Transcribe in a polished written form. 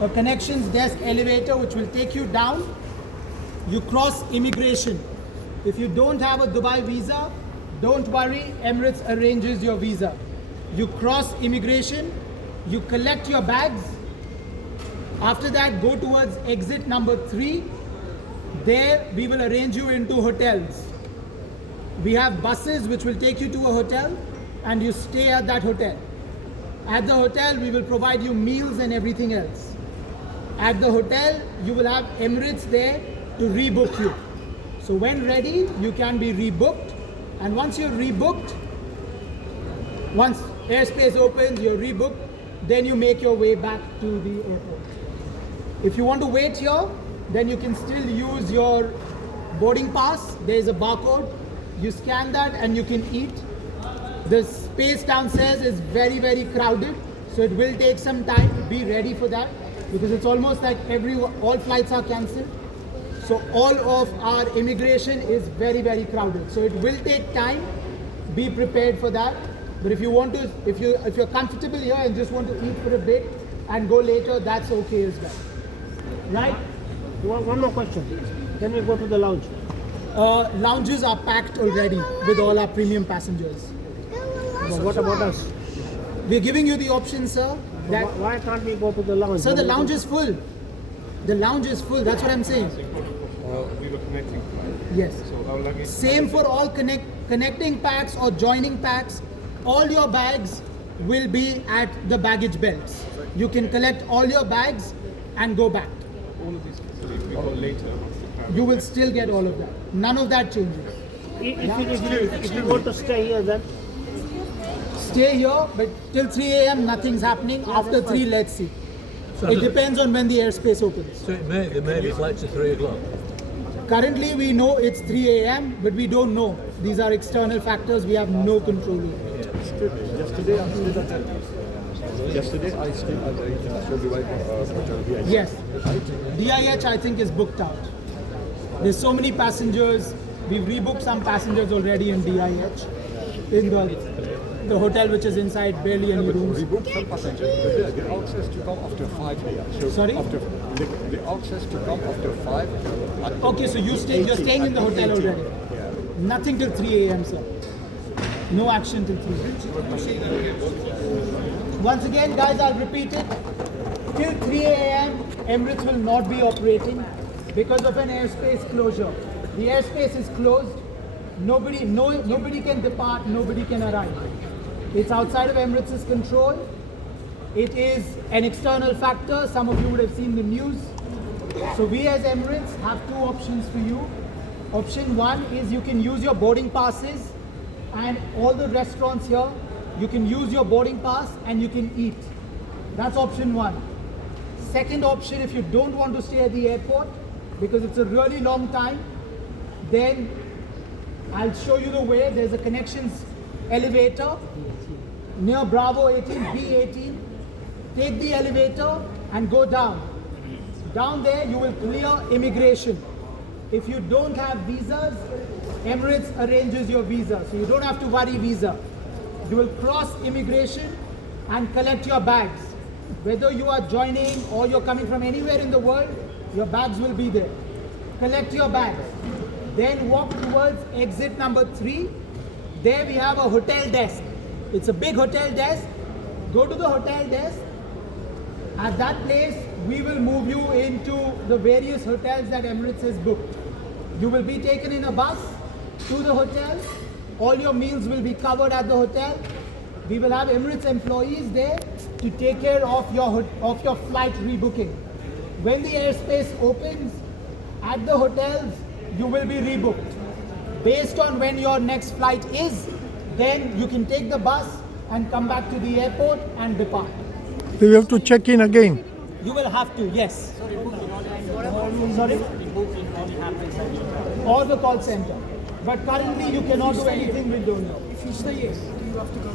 a connections desk elevator which will take you down. You cross immigration. If you don't have a Dubai visa, don't worry, Emirates arranges your visa. You cross immigration, you collect your bags. After that, go towards exit number 3. There we will arrange you into hotels. We have buses which will take you to a hotel and you stay at that hotel. At the hotel, we will provide you meals and everything else. At the hotel, you will have Emirates there to rebook you. So when ready, you can be rebooked. And once you're rebooked, once airspace opens, you're rebooked, then you make your way back to the airport. If you want to wait here, then you can still use your boarding pass. There is a barcode. You scan that and you can eat. The space downstairs is very, very crowded. So it will take some time. Be ready for that because it's almost like all flights are cancelled. So all of our immigration is very, very crowded. So it will take time. Be prepared for that. But if you want to, if you're comfortable here and just want to eat for a bit and go later, that's okay as well. Right? One more question. Can we go to the lounge? Lounges are packed already with all our premium passengers. But what about us? We're giving you the option, sir. Why can't we go to the lounge? Sir, the lounge is full. The lounge is full. That's what I'm saying. We were connecting. Yes. So our luggage. Same for all connecting packs or joining packs. All your bags will be at the baggage belts. You can collect all your bags and go back. All of these facilities we got later. You will still get all of that. None of that changes. If you want to stay here, then Stay here, but till 3 a.m. nothing's happening. After 3, let's see. It depends on when the airspace opens. So there may be flights at 3 o'clock. Currently, we know it's 3 a.m., but we don't know. These are external factors we have no control over. Yesterday I stayed at the International Dubai Hotel DIH. Yes. DIH, I think, is booked out. There's so many passengers. We've rebooked some passengers already in DIH. In the hotel which is inside, barely any rooms. We booked some passengers, but the access to come after 5 a.m. So Sorry? After the access to come after 5. Okay, so you're staying in the hotel already. Yeah. Nothing till 3 a.m., sir. No action till 3. Once again, guys, I'll repeat it. Till 3 a.m., Emirates will not be operating because of an airspace closure. The airspace is closed. Nobody can depart. Nobody can arrive. It's outside of Emirates' control. It is an external factor. Some of you would have seen the news. So we as Emirates have 2 options for you. Option 1 is you can use your boarding passes and all the restaurants here. You can use your boarding pass and you can eat. That's option 1. Second option, if you don't want to stay at the airport because it's a really long time, then I'll show you the way. There's a connections elevator near Bravo 18, B18. Take the elevator and go down. Down there, you will clear immigration. If you don't have visas, Emirates arranges your visa. So you don't have to worry visa. You will cross immigration and collect your bags. Whether you are joining or you're coming from anywhere in the world, your bags will be there. Collect your bags. Then walk towards exit number 3. There we have a hotel desk. It's a big hotel desk. Go to the hotel desk. At that place, we will move you into the various hotels that Emirates has booked. You will be taken in a bus to the hotel. All your meals will be covered at the hotel. We will have Emirates employees there to take care of your flight rebooking. When the airspace opens at the hotels, you will be rebooked. Based on when your next flight is, then you can take the bus and come back to the airport and depart. Do you have to check in again? You will have to, yes. Sorry? Or the call center. But currently you cannot do anything with Donor. If you stay here, you have to go.